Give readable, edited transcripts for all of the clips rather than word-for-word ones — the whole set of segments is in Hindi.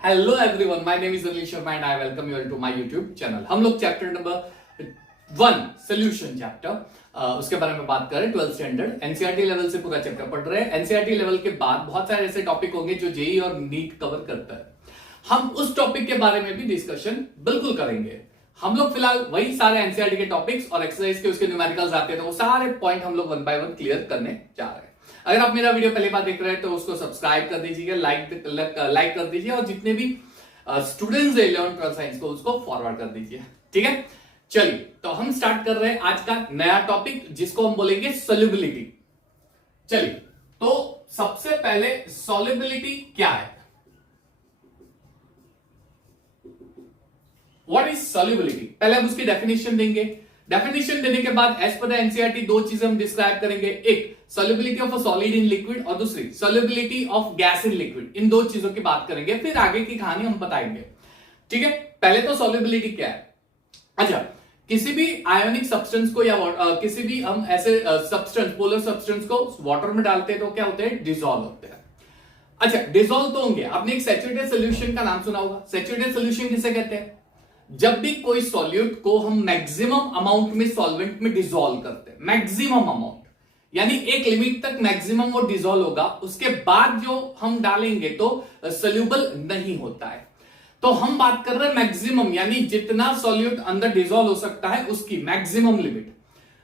Hello everyone, my name is Anil Sharma and I welcome you all to my YouTube channel. हम लोग चैप्टर नंबर 1 सोल्यूशन चैप्टर उसके बारे में बात कर रहे हैं। 12th स्टैंडर्ड एनसीईआरटी लेवल से पूरा चैप्टर पढ़ रहे हैं। एनसीईआरटी लेवल के बाद बहुत सारे ऐसे टॉपिक होंगे जो जेई और नीट कवर करता है। हम उस टॉपिक के बारे में भी डिस्कशन बिल्कुल करेंगे। हम लोग फिलहाल वही सारे एनसीईआरटी के टॉपिक्स और एक्सरसाइज के उसके न्यूमेरिकल्स आते हैं, तो वो सारे पॉइंट हम लोग 1 बाय 1 क्लियर करने जा रहे हैं। अगर आप मेरा वीडियो पहली बार देख रहे हैं तो उसको सब्सक्राइब कर दीजिए, लाइक कर दीजिए और जितने भी स्टूडेंट्स है 11th 12th साइंस को उसको फॉरवर्ड कर दीजिए। ठीक है, चलिए तो हम स्टार्ट कर रहे हैं आज का नया टॉपिक जिसको हम बोलेंगे सॉल्युबिलिटी। चलिए तो सबसे पहले सॉल्युबिलिटी क्या है? What is solubility? पहले हम उसकी डेफिनेशन देंगे। डेफिनेशन देने के बाद एज पर द एनसीईआरटी दो चीजें हम डिस्क्राइब करेंगे, एक solubility of a solid in liquid और दूसरी solubility of gas in liquid. इन दो चीजों की बात करेंगे, फिर आगे की कहानी हम बताएंगे। ठीक है, पहले तो सॉल्युबिलिटी क्या है। अच्छा, किसी भी आयोनिक सब्सटेंस को या किसी भी हम ऐसे सब्सटेंस पोलर सब्सटेंस को वाटर में डालते हैं तो क्या होते हैं? डिसॉल्व होते हैं। अच्छा, डिसॉल्व तो होंगे। आपने एक सैचुरेटेड सोल्यूशन का नाम सुना होगा। सैचुरेटेड सोल्यूशन किसे कहते हैं? जब भी कोई सॉल्यूट को हम मैक्सिमम अमाउंट में सॉल्वेंट में डिसॉल्व करते हैं, मैक्सिमम अमाउंट यानी एक लिमिट तक मैक्सिमम वो डिसॉल्व होगा, उसके बाद जो हम डालेंगे तो सोल्यूबल नहीं होता है। तो हम बात कर रहे हैं मैक्सिमम, यानी जितना सॉल्यूट अंदर डिसॉल्व हो सकता है उसकी मैक्सिमम लिमिट।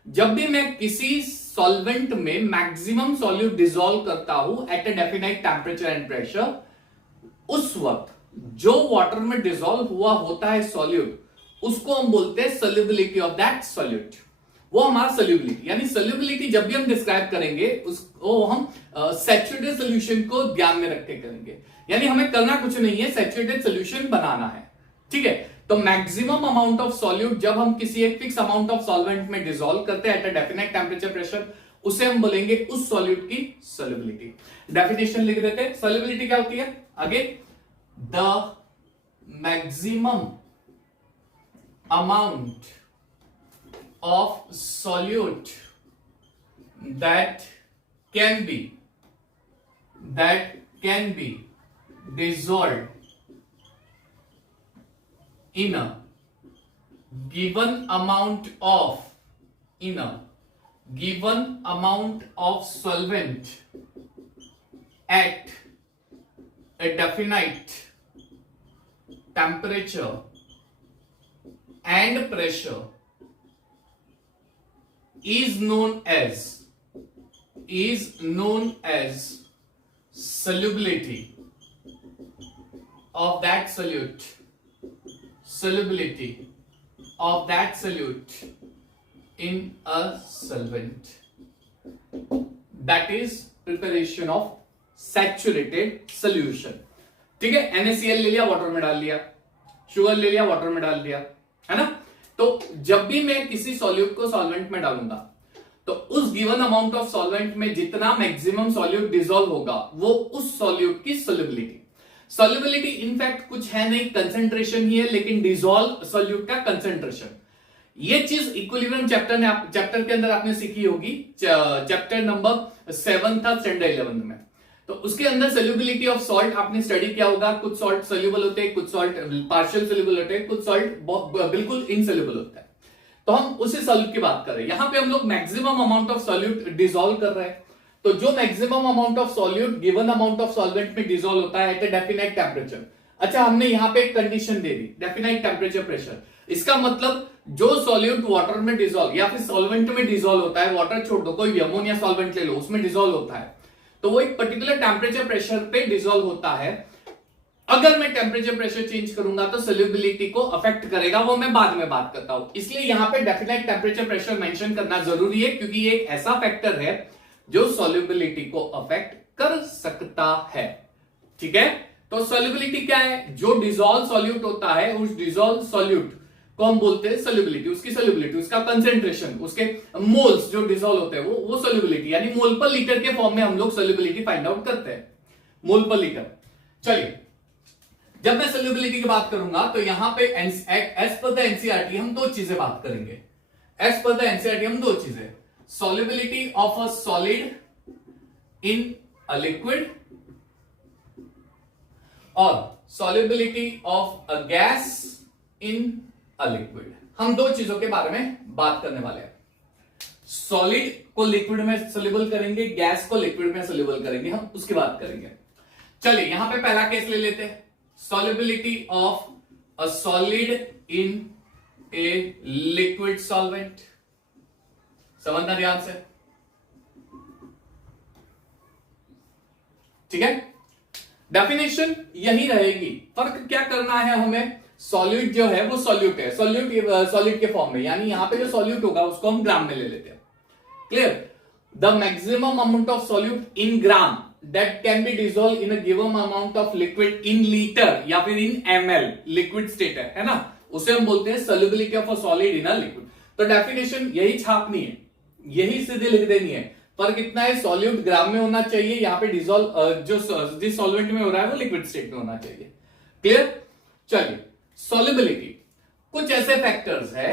जब भी मैं किसी सॉल्वेंट में मैक्सिमम सॉल्यूट डिसॉल्व करता हूं at a definite temperature and pressure, उस वक्त जो वाटर में डिसॉल्व हुआ होता है सॉल्यूट, उसको हम बोलते हैं सॉल्युबिलिटी ऑफ दैट सॉल्यूट। वो हमारा सॉल्युबिलिटी, यानी सॉल्युबिलिटी जब भी हम डिस्क्राइब करेंगे उसको हम सैचुरेटेड सॉल्यूशन को ध्यान में रख के करेंगे। यानी हमें करना कुछ नहीं है, सैचुरेटेड सॉल्यूशन बनाना है। ठीक है, तो मैक्सिमम अमाउंट ऑफ सॉल्यूट जब हम किसी एक फिक्स अमाउंट ऑफ सॉल्वेंट में डिसॉल्व करते हैं at a definite temperature pressure, उसे हम बोलेंगे उस सॉल्यूट की सॉल्युबिलिटी। डेफिनेशन लिख देते हैं। सॉल्युबिलिटी क्या होती है? Again, the maximum amount of solute that can be dissolved in a given amount of solvent at a definite temperature and pressure is known as solubility of that solute in a solvent. That is preparation of saturated solution. ठीक है, NaCl ले लिया, वाटर में डाल लिया, शुगर ले लिया, वाटर में डाल दिया, है ना। तो जब भी मैं किसी सॉल्यूट को सॉल्वेंट में डालूंगा तो उस गिवन अमाउंट ऑफ सॉल्वेंट में जितना मैक्सिमम सॉल्यूट डिसॉल्व होगा वो उस सॉल्यूट की सॉल्युबिलिटी इनफैक्ट कुछ है नहीं, कंसेंट्रेशन ही है, लेकिन डिसॉल्व सॉल्यूट का कंसेंट्रेशन। ये चीज इक्विलिब्रियम चैप्टर के अंदर आपने सीखी होगी, चैप्टर नंबर 7 था स्टैंडर्ड 11 में। तो उसके अंदर सोल्युबिलिटी ऑफ सॉल्ट आपने स्टडी किया होगा। कुछ सॉल्ट सोल्यूबल होते हैं, कुछ सॉल्ट पार्शियल सोल्यूबल होते हैं, कुछ सॉल्ट बिल्कुल इनसोल्यूबल होता है। तो हम उसी सॉल्यूट की बात कर रहे हैं। यहां पे हम लोग maximum amount of solute dissolve कर रहे हैं। तो जो maximum amount of solute given amount of solvent में डिसॉल्व होता है एट अ डेफिनाइट टेम्परेचर। अच्छा, हमने यहां पे एक कंडीशन दे दी, डेफिनाइट टेम्परेचर प्रेशर। इसका मतलब जो सॉल्यूट वाटर में डिसॉल्व या फिर सॉल्वेंट में डिसॉल्व होता है, वाटर छोड़ दो, कोई भी अमोनिया सॉल्वेंट ले लो, उसमें डिसॉल्व होता है, तो वो एक पर्टिकुलर टेम्परेचर प्रेशर पे डिसॉल्व होता है। अगर मैं टेम्परेचर प्रेशर चेंज करूंगा तो सोल्युबिलिटी को अफेक्ट करेगा, वो मैं बाद में बात करता हूं। इसलिए यहां पे डेफिनेट टेम्परेचर प्रेशर मेंशन करना जरूरी है, क्योंकि ये एक ऐसा फैक्टर है जो सोल्युबिलिटी को अफेक्ट कर सकता है। ठीक है, तो सोल्युबिलिटी क्या है? जो डिसॉल्व सॉल्यूट होता है, उस डिसॉल्व सॉल्यूट को हम बोलते हैं सोल्युबिलिटी, उसकी सोल्युबिलिटी, उसका कंसेंट्रेशन, उसके मोल्स जो डिसॉल्व होते हैं वो सोल्युबिलिटी, यानी मोल पर लीटर के फॉर्म में हम लोग सोल्युबिलिटी फाइंड आउट करते हैं, मोल पर लीटर। चलिए, जब मैं सोल्युबिलिटी की बात करूंगा तो यहां पे एज पर द एनसीईआरटी हम दो चीजें बात करेंगे। एज पर द एनसीईआरटी हम दो चीजें, solubility of a solid in a liquid और solubility of a gas in a liquid। हम दो चीजों के बारे में बात करने वाले हैं, सॉलिड को लिक्विड में सोल्यूबल करेंगे, गैस को लिक्विड में सोल्यूबल करेंगे, हम उसकी बात करेंगे। चलिए यहां पे पहला केस ले लेते हैं, solubility of a solid in a liquid solvent। समझना ध्यान से, ठीक है। डेफिनेशन यही रहेगी, फर्क क्या करना है हमें, सॉल्यूट जो है वो सॉल्यूट है, सॉलिड के फॉर्म में, यानी यहां पे जो सॉल्यूट होगा उसको हम ग्राम में ले लेते हैं। Clear. The maximum amount of solute in gram that can be dissolve in a given amount of liquid in litre या फिर इन ml, लिक्विड स्टेट है ना, उसे हम बोलते हैं solubility of a solid in a liquid. तो डेफिनेशन यही छापनी है, यही सीधे लिख देनी है। पर कितना है, सॉल्यूट ग्राम में होना चाहिए, यहाँ पे डिसॉल्व जो जिस सॉल्वेंट में हो रहा है वो लिक्विड स्टेट में होना चाहिए। क्लियर। चलिए सॉल्युबिलिटी, कुछ ऐसे फैक्टर्स है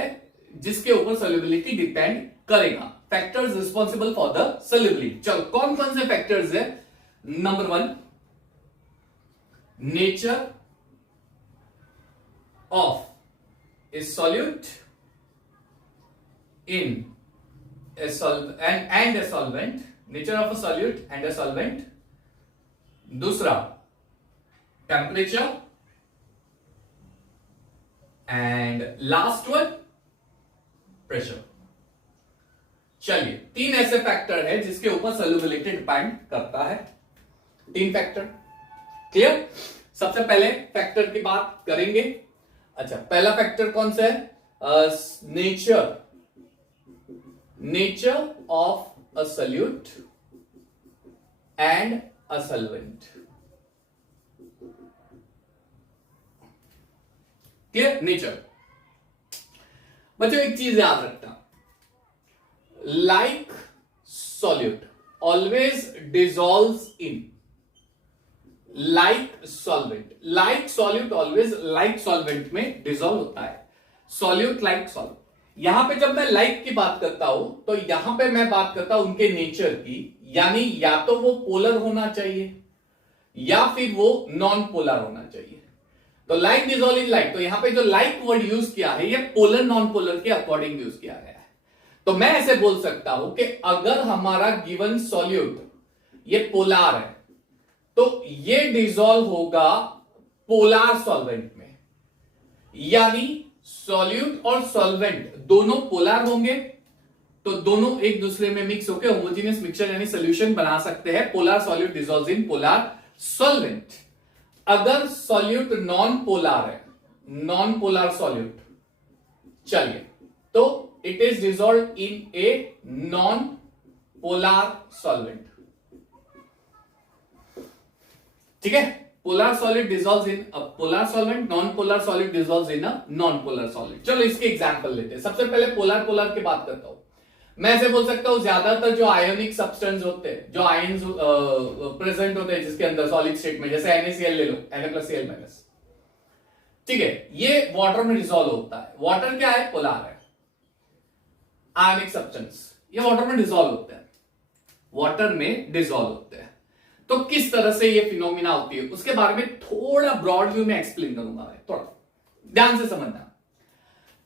जिसके ऊपर सॉल्युबिलिटी डिपेंड करेगा, factors responsible for the solubility. चलो कौन कौन से फैक्टर्स है। Number 1, nature of A solute in a and a solvent, nature of a solute and a solvent। दूसरा, temperature, and last one, pressure। चलिए 3 ऐसे फैक्टर है जिसके ऊपर सॉल्युबिलिटी डिपेंड करता है, 3 फैक्टर। क्लियर। सबसे पहले फैक्टर की बात करेंगे। अच्छा, पहला फैक्टर कौन सा है, nature of a solute and a solvent। Clear. Nature, बच्चों एक चीज याद रखना, like solute always dissolves in like solvent, like solute always like solvent में डिसॉल्व होता है, सॉल्यूट लाइक सॉल्वेंट। यहां पे जब मैं लाइक की बात करता हूं तो यहां पे मैं बात करता हूं उनके नेचर की, यानी या तो वो पोलर होना चाहिए या फिर वो नॉन पोलर होना चाहिए। तो लाइक डिसॉल्व इन लाइक, तो यहां पे जो लाइक वर्ड यूज किया है ये पोलर नॉन पोलर के अकॉर्डिंग यूज किया गया है। तो मैं ऐसे बोल सकता हूं कि अगर हमारा गिवन सॉल्यूट ये पोलार है तो ये डिसॉल्व होगा पोलार सॉल्वेंट में, यानी सॉल्यूट और सॉल्वेंट दोनों पोलर होंगे तो दोनों एक दूसरे में मिक्स होकर होमोजेनियस मिक्सचर यानी सॉल्यूशन बना सकते हैं। Polar solute dissolves in polar solvent. अगर सॉल्यूट नॉन पोलर है, नॉन पोलर सॉल्यूट, चलिए तो it is dissolved in a non polar solvent. ठीक है, polar solid dissolves in a polar solvent, non polar solid dissolves in a non polar solid. चलो इसके एग्जांपल लेते हैं। सबसे पहले पोलर पोलर की बात करता हूं। मैं ऐसे बोल सकता हूं ज्यादातर जो आयोनिक सब्सटेंस होते हैं, जो आयंस प्रेजेंट होते हैं जिसके अंदर सॉलिड स्टेट में, जैसे NaCl ले लो, Na+Cl-। ठीक है, ये वाटर में डिसॉल्व होता है। वाटर क्या है, पोलर है, आयोनिक सब्सटेंस, ये वाटर में डिसॉल्व होते हैं, वाटर में डिसॉल्व होते हैं। तो किस तरह से ये फिनोमिना होती है उसके बारे में थोड़ा ब्रॉड व्यू में एक्सप्लेन करूंगा मैं, थोड़ा ध्यान से समझना।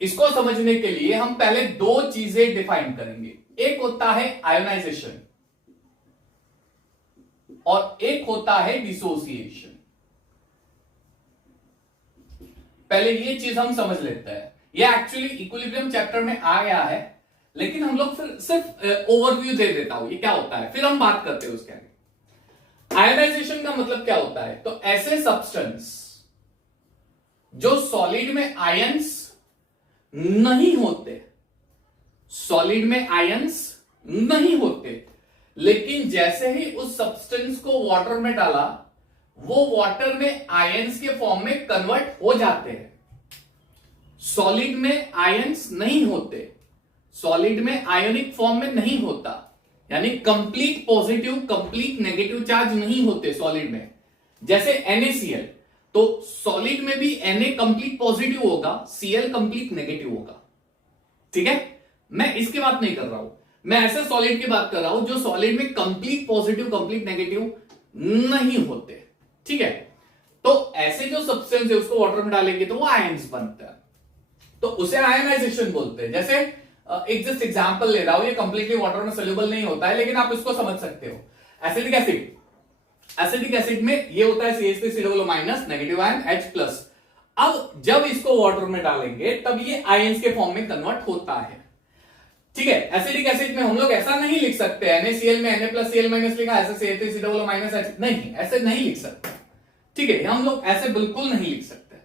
इसको समझने के लिए हम पहले 2 चीजें डिफाइन करेंगे, एक होता है आयोनाइजेशन और एक होता है डिसोसिएशन। पहले ये चीज हम समझ लेते हैं। ये एक्चुअली इक्विलिब्रियम चैप्टर में आ गया है, लेकिन हम लोग फिर सिर्फ ओवरव्यू दे देता हूं ये क्या होता है, फिर हम बात करते हैं उसके आगे। आयोनाइजेशन का मतलब क्या होता है, तो ऐसे सब्सटेंस जो सॉलिड में आयंस नहीं होते, सॉलिड में आयंस नहीं होते, लेकिन जैसे ही उस सब्सटेंस को वाटर में डाला वो वाटर में आयंस के फॉर्म में कन्वर्ट हो जाते हैं। सॉलिड में आयंस नहीं होते, सॉलिड में आयोनिक फॉर्म में नहीं होता, यानी complete positive complete negative charge नहीं होते सॉलिड में। जैसे NaCl, तो सॉलिड में भी Na कंप्लीट पॉजिटिव होगा, Cl कंप्लीट नेगेटिव होगा। ठीक है, मैं इसकी बात नहीं कर रहा हूं, मैं ऐसे सॉलिड की बात कर रहा हूं जो सॉलिड में कंप्लीट पॉजिटिव कंप्लीट नेगेटिव नहीं होते। ठीक है, तो ऐसे जो सब्सटेंस है उसको वाटर में डालेंगे तो वो आयंस बनते हैं, तो उसे आयनाइजेशन बोलते हैं। जैसे एक जस्ट एग्जांपल ले रहा हूं, ये कंप्लीटली वाटर में सोल्यूबल नहीं होता है, लेकिन आप इसको समझ सकते हो। एसिडिक एसिड, एसिडिक एसिड में ये होता है CH3COO- नेगेटिव आयन H+। अब जब इसको वाटर में डालेंगे तब ये आयंस के फॉर्म में कन्वर्ट होता है, ठीक है। एसिडिक एसिड में हम लोग ऐसा नहीं लिख सकते NaCl में Na+Cl- लिखा, ऐसे CH3COO- नहीं, ऐसे नहीं लिख सकते, ठीक है। हम लोग ऐसे बिल्कुल नहीं लिख सकते,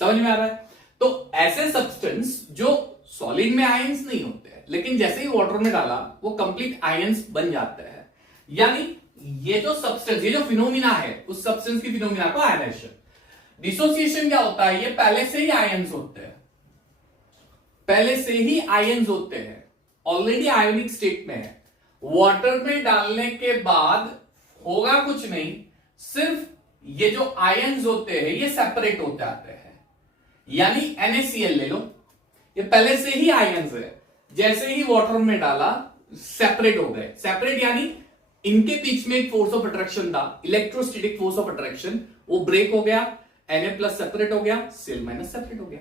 समझ में आ रहा है। तो ऐसे सब्सटेंस जो सॉलिड में आयंस नहीं होते हैं, लेकिन जैसे ही वाटर में डाला वो कंप्लीट आयंस बन जाते हैं, यानी ये जो सब्सटेंस, ये जो फिनोमिना है उस सब्सटेंस की फिनोमिना को आयनाइजेशन। डिसोसिएशन क्या होता है, ये पहले से ही आयंस होते हैं, पहले से ही आयंस होते हैं, ऑलरेडी आयोनिक स्टेट में है। वाटर में डालने के बाद होगा कुछ नहीं, सिर्फ ये जो आयंस होते हैं ये सेपरेट होते आते हैं, यानी NaCl ले लो, ये पहले से ही आयंस है, जैसे ही वाटर में डाला सेपरेट हो गए। सेपरेट यानी इनके बीच में एक फोर्स ऑफ अट्रैक्शन था, इलेक्ट्रोस्टैटिक फोर्स ऑफ अट्रैक्शन, वो ब्रेक हो गया, Na+ सेपरेट हो गया, Cl- सेपरेट हो गया,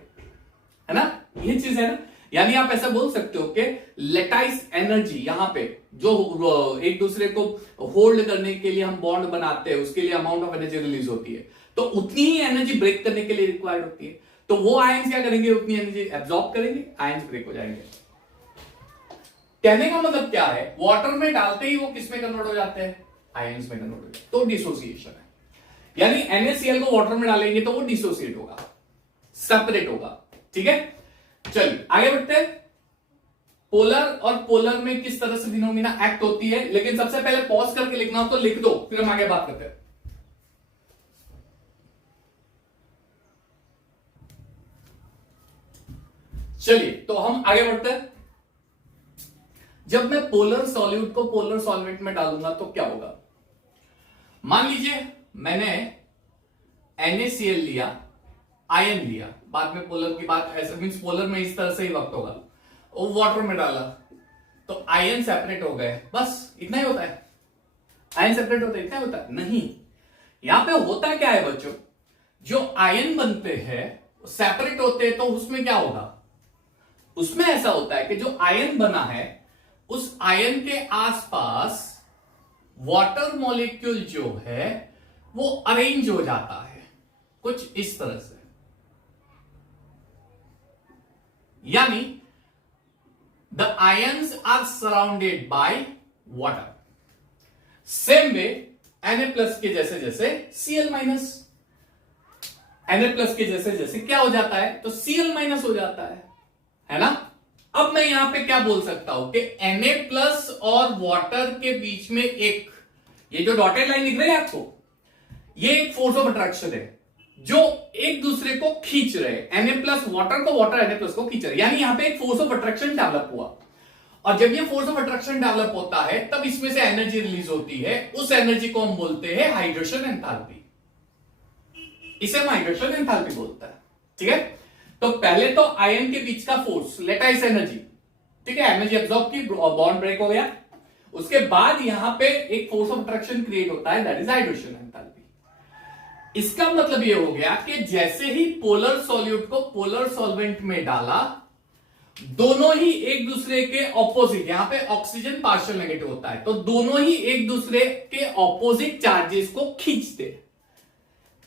है ना, ये चीज है ना। यानी आप ऐसा बोल सकते हो कि लेटाइस एनर्जी, यहां पे जो एक दूसरे को होल्ड करने के लिए हम बॉन्ड बनाते हैं, उसके लिए अमाउंट ऑफ एनर्जी रिलीज होती है, तो उतनी ही एनर्जी ब्रेक करने के लिए रिक्वायर्ड होती है। तो वो आयंस क्या करेंगे, उतनी एनर्जी एब्जॉर्ब करेंगे, आयंस ब्रेक हो जाएंगे। कहने का मतलब क्या है, वाटर में डालते ही वो किस में कन्वर्ट हो जाते हैं, आयंस में कन्वर्ट हो जाते हैं, तो डिसोसिएशन है। यानी NaCl को वाटर में डालेंगे तो वो डिसोसिएट होगा, सेपरेट होगा, ठीक है। चलिए आगे बढ़ते हैं। पोलर और पोलर में किस तरह से फिनोमिना एक्ट होती है, लेकिन सबसे पहले पॉज करके लिखना हो तो लिख दो, फिर हम आगे बात करते हैं। चलिए तो हम आगे बढ़ते हैं। जब मैं पोलर सॉल्यूट को पोलर सॉल्वेंट में डालूंगा तो क्या होगा, मान लीजिए मैंने NaCl लिया, आयन लिया, बाद में पोलर की बात ऐसे मींस पोलर में इस तरह से ही वक्त होगा, और वाटर में डाला तो आयन सेपरेट हो गए, बस इतना ही होता है। आयन सेपरेट होता है, इतना ही होता है नहीं। यहां पे होता क्या है बच्चों, जो आयन बनते हैं सेपरेट होते हैं, तो उसमें क्या होगा, उसमें ऐसा होता है कि जो आयन बना है उस आयन के आसपास वाटर मॉलिक्यूल जो है वो अरेंज हो जाता है कुछ इस तरह से, यानी the ions are surrounded by water. Same way Na+ के जैसे जैसे Cl-, Na+ के जैसे जैसे क्या हो जाता है, तो Cl- हो जाता है ना। अब मैं यहां पे क्या बोल सकता हूं कि Na+ और वाटर के बीच में एक, ये जो डॉटेड लाइन दिख रही है आपको, ये एक फोर्स ऑफ अट्रैक्शन है जो एक दूसरे को खींच रहे हैं। Na+ वाटर को, वाटर Na+ को खींच रहे हैं, यानी यहां पे एक फोर्स ऑफ अट्रैक्शन डेवलप हुआ, और जब ये फोर्स ऑफ अट्रैक्शन डेवलप होता है तब इसमें से एनर्जी रिलीज होती है, उस एनर्जी को हम बोलते हैं हाइड्रेशन एंथैल्पी, इसे हम हाइड्रेशन एंथैल्पी बोलते हैं, ठीक है। तो पहले तो आयन के बीच का फोर्स, लेटाइस एनर्जी, ठीक है, एनर्जी एब्जॉर्ब की, बॉन्ड ब्रेक हो गया, उसके बाद यहां पे एक फोर्स ऑफ अट्रैक्शन क्रिएट होता है, दैट इज हाइड्रेशन एंथैल्पी। इसका मतलब ये हो गया कि जैसे ही पोलर सॉल्यूट को पोलर सॉल्वेंट में डाला, दोनों ही एक दूसरे के ऑपोजिट, यहां पे ऑक्सीजन पार्शियल नेगेटिव होता है, तो दोनों ही एक दूसरे के ऑपोजिट चार्जेस को खींचते।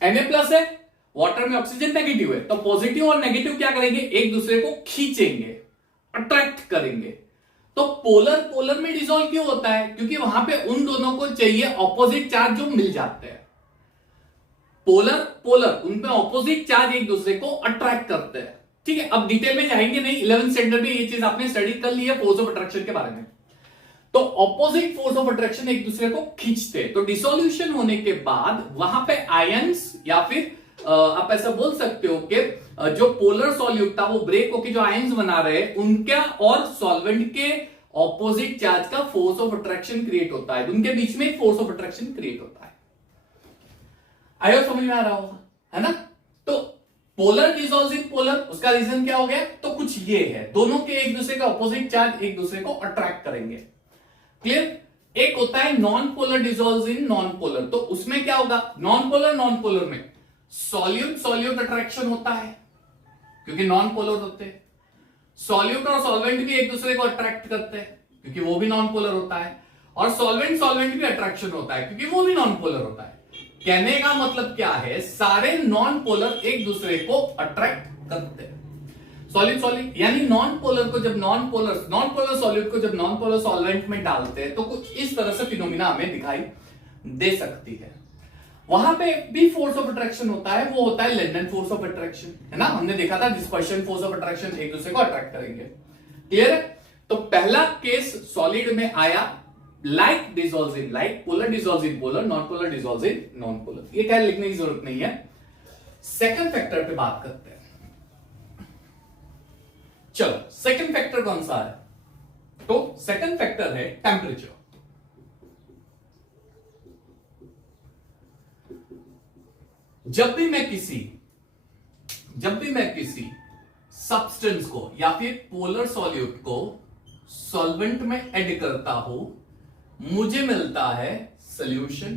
Na+ है, वाटर में ऑक्सीजन नेगेटिव है, तो पॉजिटिव और नेगेटिव क्या करेंगे, एक दूसरे को खींचेंगे, अट्रैक्ट करेंगे। तो पोलर पोलर में डिसॉल्व क्यों होता है, क्योंकि वहां पे उन दोनों को चाहिए ऑपोजिट चार्ज जो मिल जाते हैं। पोलर पोलर उनमें ऑपोजिट चार्ज एक दूसरे को अट्रैक्ट करते हैं, ठीक है। अब डिटेल में जाएंगे नहीं, 11th स्टैंडर्ड में ये चीज आपने स्टडी कर ली है फोर्स ऑफ अट्रैक्शन के बारे में। तो ऑपोजिट फोर्स ऑफ अट्रैक्शन एक दूसरे को खींचते, तो डिसोल्यूशन होने के बाद वहां पे आयंस, या फिर आप ऐसा बोल सकते हो कि जो पोलर सॉल्यूट था वो ब्रेक होकर जो आयंस बना रहे उनका और सॉल्वेंट के ऑपोजिट चार्ज का फोर्स ऑफ अट्रैक्शन क्रिएट होता है, उनके बीच में फोर्स ऑफ अट्रैक्शन क्रिएट होता है। आयो समझ में आ रहा होगा, है ना। तो पोलर डिसॉल्व इन पोलर, उसका रीजन क्या हो गया, तो कुछ ये है, दोनों के एक दूसरे का ऑपोजिट चार्ज एक दूसरे को अट्रैक्ट करेंगे, क्लियर। एक होता है non polar dissolve in non polar, तो उसमें क्या होगा, नॉन पोलर में सॉल्यूट सॉल्यूट अट्रैक्शन होता है क्योंकि नॉन पोलर होते हैं। सॉल्यूट और सॉल्वेंट भी एक दूसरे को अट्रैक्ट करते हैं क्योंकि वो भी नॉन पोलर होता है, और सॉल्वेंट सॉल्वेंट भी अट्रैक्शन होता है क्योंकि वो भी नॉन पोलर होता है। कहने का मतलब क्या है, सारे नॉन पोलर एक दूसरे को अट्रैक्ट करते हैं। सॉलिड सॉलिड यानी नॉन पोलर को जब नॉन पोलर सॉलिड को जब नॉन पोलर सॉल्वेंट में डालते हैं तो कुछ इस तरह से फिनोमिना हमें दिखाई दे सकती है। वहां पे भी फोर्स ऑफ अट्रैक्शन होता है, वो होता है लेंडन फोर्स ऑफ अट्रैक्शन, है ना। हमने देखा था डिस्पर्शन फोर्स ऑफ अट्रैक्शन, एक दूसरे को अट्रैक्ट करेंगे। क्लियर है। तो पहला केस सॉलिड में आया, like dissolves in like, polar dissolves in polar, non polar dissolves in non polar. ये क्या लिखने की जरूरत नहीं है। सेकंड फैक्टर पे बात करते हैं। चलो सेकंड फैक्टर कौन सा है, तो सेकंड फैक्टर है टेम्परेचर। जब भी मैं किसी सब्सटेंस को या फिर पोलर सॉल्यूट को सॉल्वेंट में ऐड करता हूं, मुझे मिलता है सॉल्यूशन।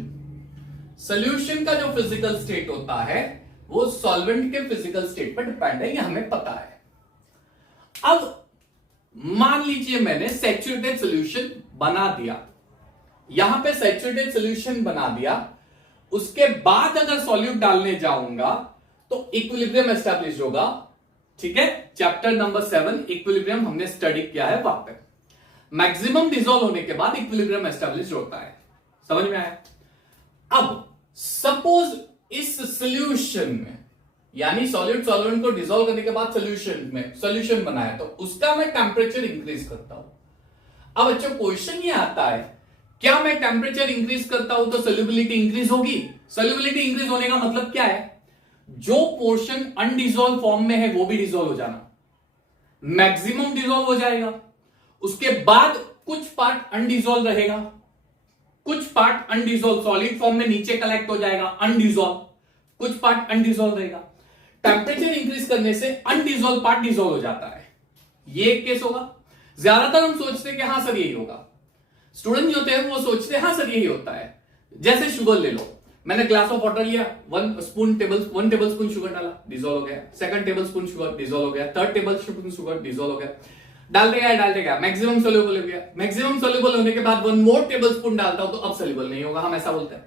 सॉल्यूशन का जो फिजिकल स्टेट होता है वो सॉल्वेंट के फिजिकल स्टेट पर डिपेंड है, ये हमें पता है। अब मान लीजिए मैंने सैचुरेटेड सॉल्यूशन बना दिया, यहां पे सैचुरेटेड सॉल्यूशन बना दिया, उसके बाद अगर सॉल्यूट डालने जाऊंगा तो इक्विलिब्रियम एस्टैब्लिश होगा। ठीक है, चैप्टर नंबर 7 इक्विलिब्रियम हमने स्टडी किया है वहां पे। मैक्सिमम डिसॉल्व होने के बाद इक्विलिब्रियम एस्टैब्लिश होता है, समझ में आया। अब सपोज इस सॉल्यूशन में, यानी सॉलिड सॉल्वेंट को डिसॉल्व करने के बाद सॉल्यूशन बनाया, तो उसका मैं टेम्परेचर इंक्रीज करता हूं। अब अच्छा क्वेश्चन ये आता है, क्या मैं टेम्परेचर इंक्रीज करता हूं तो सोल्यूबिलिटी इंक्रीज होगी? सोल्यूबिलिटी इंक्रीज होने का मतलब क्या है, जो पोर्शन अनडिसॉल्व फॉर्म में है वो भी डिसॉल्व हो जाना, मैक्सिमम डिसॉल्व हो जाएगा। उसके बाद कुछ पार्ट अनडिसॉल्व रहेगा, कुछ पार्ट अनडिसॉल्व सॉलिड फॉर्म में नीचे कलेक्ट हो जाएगा अनडिसॉल्व, कुछ पार्ट अनडिसॉल्व रहेगा। टेम्परेचर इंक्रीज करने से अनडिसॉल्व पार्ट डिसॉल्व हो जाता है, ये एक केस होगा। ज्यादातर हम सोचते हैं कि हाँ सर यही होगा, स्टूडेंट जो होते हैं वो सोचते हैं हाँ सर यही होता है। जैसे शुगर ले लो, मैंने ग्लास ऑफ वाटर लिया, 1 टेबल स्पून शुगर डाला, डिसॉल्व हो गया। Second table spoon sugar dissolve हो गया, third table spoon sugar dissolve हो गया। डालते गया मैक्सिमम सोल्यूबल हो गया। मैक्सिमम सोल्यूबल होने के बाद 1 मोर टेबल स्पून डालता हूं तो अब सोल्यूबल नहीं होगा, हम ऐसा बोलते हैं।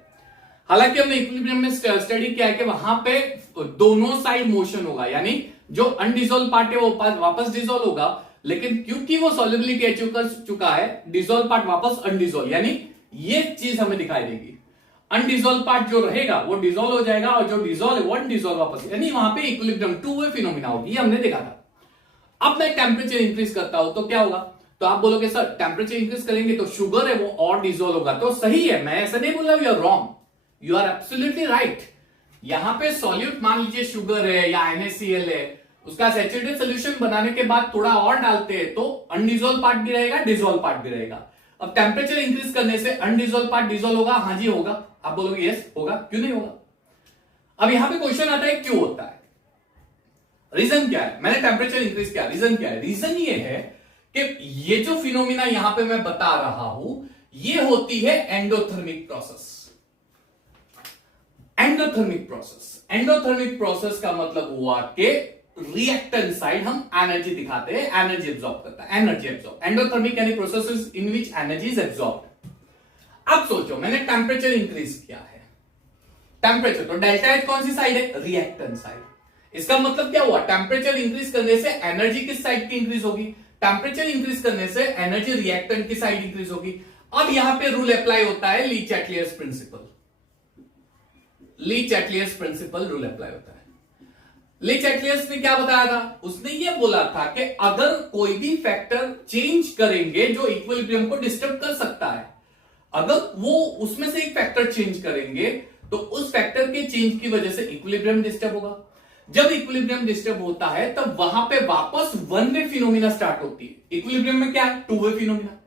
हालांकि हमने इक्विलिब्रियम में स्टडी किया है कि वहां पे दोनों साइड मोशन होगा, यानी जो अनडिसॉल्व पार्ट है वो वापस डिसॉल्व होगा, लेकिन क्योंकि वो सॉल्युबिलिटी अचीव कर चुका है, डिसॉल्व पार्ट वापस अनडिसॉल्व, यानी ये चीज हमें दिखाई देगी। अनडिसॉल्व पार्ट जो रहेगा वो डिसॉल्व हो जाएगा और जो डिसॉल्व है वो अनडिसॉल्व वापस, यानी वहां पे इक्विलिब्रियम टू वे फिनोमिना होगी, ये हमने देखा था। अब मैं टेम्परेचर इंक्रीज करता हूं तो क्या होगा, तो आप बोलोगे सर टेम्परेचर इंक्रीज करेंगे तो शुगर है वो और डिसॉल्व होगा, तो सही है, मैं ऐसा नहीं बोल रहा हूं, you are wrong, you are absolutely right. यहां पे सॉल्यूट मान लीजिए शुगर है या NaCl है, उसका सैचुरेटेड सॉल्यूशन बनाने के बाद थोड़ा और डालते हैं तो अनडिसॉल्व पार्ट भी रहेगा, डिसॉल्व पार्ट भी रहेगा। अब टेम्परेचर इंक्रीज करने से अनडिसॉल्व पार्ट डिसॉल्व होगा, हाँ जी होगा, आप बोलोगे यस होगा, क्यों नहीं होगा। अब यहां पे क्वेश्चन आता है क्यों होता है, रीजन क्या है। मैंने टेम्परेचर इंक्रीज किया, रीजन क्या है, रीजन ये है कि ये जो फिनोमिना यहां पे मैं बता रहा हूं ये होती है एंडोथर्मिक प्रोसेस। एंडोथर्मिक प्रोसेस का मतलब हुआ कि रिएक्टेंट साइड हम एनर्जी दिखाते हैं, एनर्जी एब्जॉर्ब करता है, एनर्जी एब्जॉर्ब। एंडोथर्मिक यानी processes in which energy is absorbed. अब सोचो मैंने टेम्परेचर इंक्रीज किया है, टेम्परेचर तो डेल्टा एच कौन सी साइड है, रिएक्टेंट साइड। इसका मतलब क्या हुआ, टेम्परेचर इंक्रीज करने से एनर्जी किस साइड की इंक्रीज होगी, टेम्परेचर इंक्रीज करने से एनर्जी रिएक्टेंट की साइड इंक्रीज होगी। अब यहां पे रूल अप्लाई होता है ली चैटलियर्स प्रिंसिपल, ली चैटलियर्स प्रिंसिपल रूल अप्लाई होता है। ली चैटलियर्स ने क्या बताया था, उसने ये बोला था कि अगर कोई भी फैक्टर चेंज करेंगे जो इक्विलिब्रियम को डिस्टर्ब कर सकता है, अगर वो उसमें से एक फैक्टर चेंज करेंगे तो उस फैक्टर के चेंज की वजह से इक्विलिब्रियम डिस्टर्ब होगा। जब इक्विलिब्रियम डिस्टर्ब होता है तब वहां पे वापस वन वे फिनोमिना स्टार्ट होती है। इक्विलिब्रियम में क्या है, टू वे फिनोमिना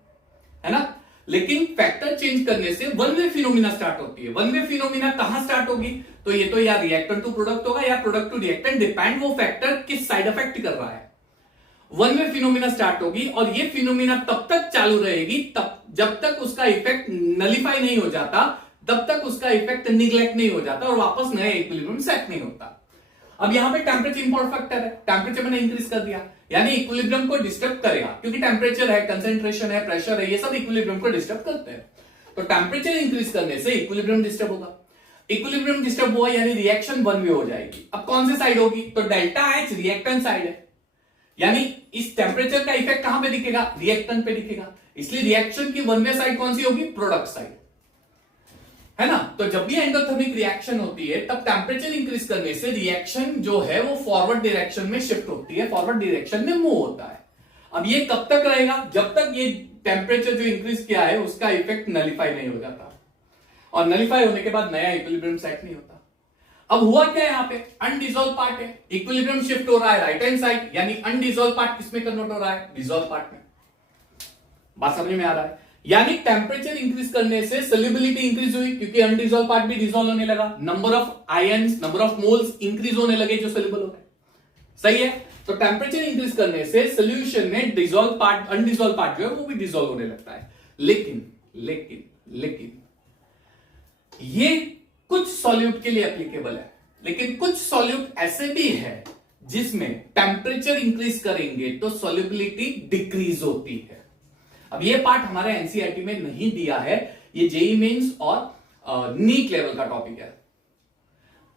है ना, लेकिन फैक्टर चेंज करने से वन वे फिनोमिना स्टार्ट होती है। वन वे फिनोमिना कहां स्टार्ट होगी, तो ये तो या रिएक्टेंट टू प्रोडक्ट होगा या प्रोडक्ट टू रिएक्टेंट, डिपेंड वो फैक्टर किस साइड इफेक्ट कर रहा है। वन वे फिनोमिना स्टार्ट होगी और ये फिनोमिना तब तक चालू रहेगी तब जब तक उसका इफेक्ट नलिफाई नहीं हो जाता, तब तक उसका इफेक्ट निग्लेक्ट नहीं हो जाता और वापस नए इक्विलिब्रियम सेट नहीं होता। अब यहां पे टेम्परेचर इंपॉर्टेंट फैक्टर है, टेम्परेचर मैंने इंक्रीज कर दिया यानी इक्विलिब्रियम को डिस्टर्ब करेगा, क्योंकि टेम्परेचर है, कंसेंट्रेशन है, प्रेशर है, ये सब इक्विलिब्रियम को डिस्टर्ब करते हैं। तो टेम्परेचर इंक्रीज करने से इक्विलिब्रियम डिस्टर्ब होगा, इक्विलिब्रियम डिस्टर्ब हुआ यानी रिएक्शन वन वे हो जाएगी। अब कौन सी साइड होगी, तो डेल्टा एच रिएक्टेंट साइड है, यानी इस टेम्परेचर का इफेक्ट कहां पे दिखेगा, रिएक्टेंट पे दिखेगा, इसलिए रिएक्शन की वन वे साइड कौन सी होगी, प्रोडक्ट साइड, है ना। तो जब भी एंडोथर्मिक रिएक्शन होती है तब टेम्परेचर इंक्रीज करने से रिएक्शन जो है वो फॉरवर्ड डायरेक्शन में शिफ्ट होती है, फॉरवर्ड डायरेक्शन में मूव होता है। अब ये कब तक रहेगा, जब तक ये टेम्परेचर जो इंक्रीज किया है उसका इफेक्ट नलिफाई नहीं हो जाता, और नलिफाई होने के बाद नया इक्विलिब्रियम सेट नहीं होता। अब हुआ क्या यहां पे, अनडिसॉल्व पार्ट है, इक्विलिब्रियम शिफ्ट हो रहा है राइट हैंड साइड, यानी अनडिसॉल्व पार्ट किसमें कन्वर्ट हो रहा है, डिसॉल्व पार्ट में। बात समझ में आ रहा है, यानी टेम्परेचर इंक्रीज करने से सोल्यूबिलिटी इंक्रीज हुई, क्योंकि अनडिसॉल्व पार्ट भी डिसॉल्व होने लगा, number of ions, number of moles increase होने लगे जो सोल्यूबल हो गए, सही है। तो टेम्परेचर इंक्रीज करने से सोल्यूशन में डिसॉल्व पार्ट, अनडिसॉल्व पार्ट जो है वो भी डिसॉल्व होने लगता है। लेकिन लेकिन लेकिन ये कुछ सॉल्यूट के लिए एप्लीकेबल है, लेकिन कुछ सॉल्यूट ऐसे भी है जिसमें टेम्परेचर इंक्रीज करेंगे तो सॉल्युबिलिटी डिक्रीज होती है। अब ये पार्ट हमारे एनसीईआरटी में नहीं दिया है, ये जेईई मेंस और नीट लेवल का टॉपिक है,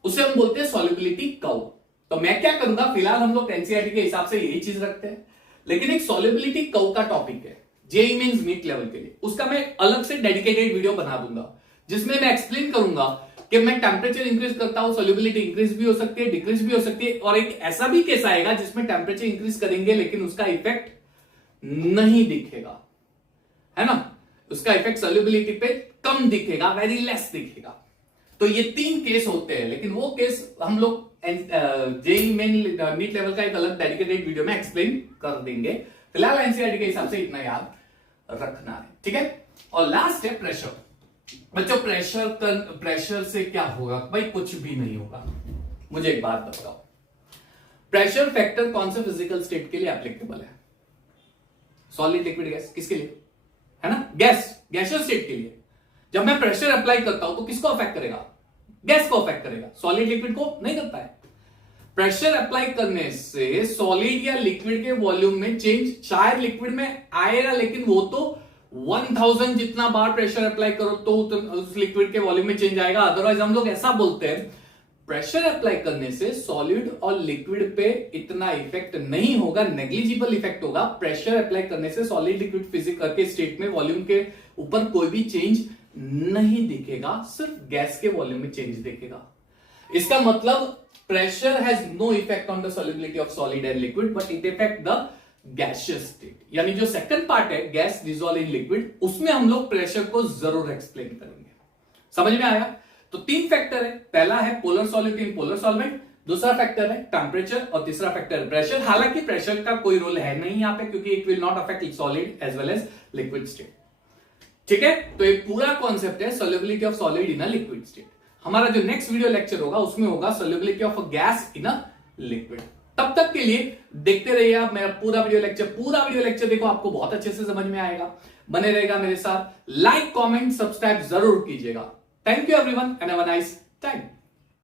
उसे हम बोलते हैं सॉल्युबिलिटी कर्व। तो मैं क्या करूंगा, फिलहाल हम लोग एनसीईआरटी के हिसाब से यही चीज रखते हैं, लेकिन एक सॉल्युबिलिटी कर्व का टॉपिक है जेईई मेंस नीट लेवल के लिए, उसका मैं अलग से डेडिकेटेड वीडियो बना दूंगा जिसमें मैं एक्सप्लेन करूंगा कि मैं टेम्परेचर इंक्रीज करता हूं, सॉल्युबिलिटी इंक्रीज भी हो सकती है, डिक्रीज भी हो सकती है, और एक ऐसा भी केस आएगा जिसमें टेम्परेचर इंक्रीज करेंगे लेकिन उसका इफेक्ट नहीं दिखेगा, है ना, उसका इफेक्ट सॉल्युबिलिटी पे कम दिखेगा, वेरी लेस दिखेगा। तो ये तीन केस होते हैं, लेकिन वो केस हम लोग जेईई मेन नीट लेवल का एक अलग डेडिकेटेड वीडियो में एक्सप्लेन कर देंगे। फिलहाल एनसीईआरटी के हिसाब से इतना याद रखना है, ठीक है। और लास्ट है प्रेशर। बच्चों प्रेशर से क्या होगा, भाई कुछ भी नहीं होगा। मुझे एक बात बताओ, प्रेशर फैक्टर कौन से फिजिकल स्टेट के लिए एप्लीकेबल है, सॉलिड, लिक्विड, गैस, किसके लिए, है ना, गैसियस स्टेट के लिए। जब मैं प्रेशर अप्लाई करता हूं तो किसको अफेक्ट करेगा, गैस को अफेक्ट करेगा, सॉलिड लिक्विड को नहीं करता है। प्रेशर अप्लाई करने से सॉलिड या लिक्विड के वॉल्यूम में चेंज शायद लिक्विड में आएगा, लेकिन वो तो 1000 जितना बार प्रेशर अप्लाई करो तो उस लिक्विड के वॉल्यूम में चेंज आएगा। अदरवाइज हम लोग ऐसा बोलते हैं, प्रेशर अप्लाई करने से सॉलिड और लिक्विड पे इतना इफेक्ट नहीं होगा, नेग्लिजिबल इफेक्ट होगा। प्रेशर अप्लाई करने से सॉलिड लिक्विड फिजिकल के स्टेट में वॉल्यूम के ऊपर कोई भी चेंज नहीं दिखेगा, सिर्फ गैस के वॉल्यूम में चेंज दिखेगा। इसका मतलब pressure has no effect on the solubility of solid and liquid, but it effect the gaseous state. यानी जो सेकंड पार्ट है गैस डिसॉल्व इन लिक्विड, उसमें हम लोग प्रेशर को जरूर एक्सप्लेन करेंगे। समझ में आया? तो तीन फैक्टर है, पहला है polar solute in polar solvent, दूसरा फैक्टर है टेम्परेचर, और तीसरा फैक्टर है प्रेशर। हालांकि प्रेशर का कोई रोल है नहीं यहां पे, क्योंकि it will not affect solid as well as liquid state. ठीक है, तो ये पूरा कॉन्सेप्ट है solubility of solid in a liquid state. हमारा जो नेक्स्ट वीडियो लेक्चर होगा उसमें होगा solubility of a gas in a liquid. तब तक के लिए देखते रहिए आप मेरा पूरा वीडियो लेक्चर देखो, आपको बहुत अच्छे से समझ में आएगा। बने रहेगा मेरे साथ, लाइक कमेंट सब्सक्राइब जरूर कीजिएगा। Thank you everyone and have a nice time.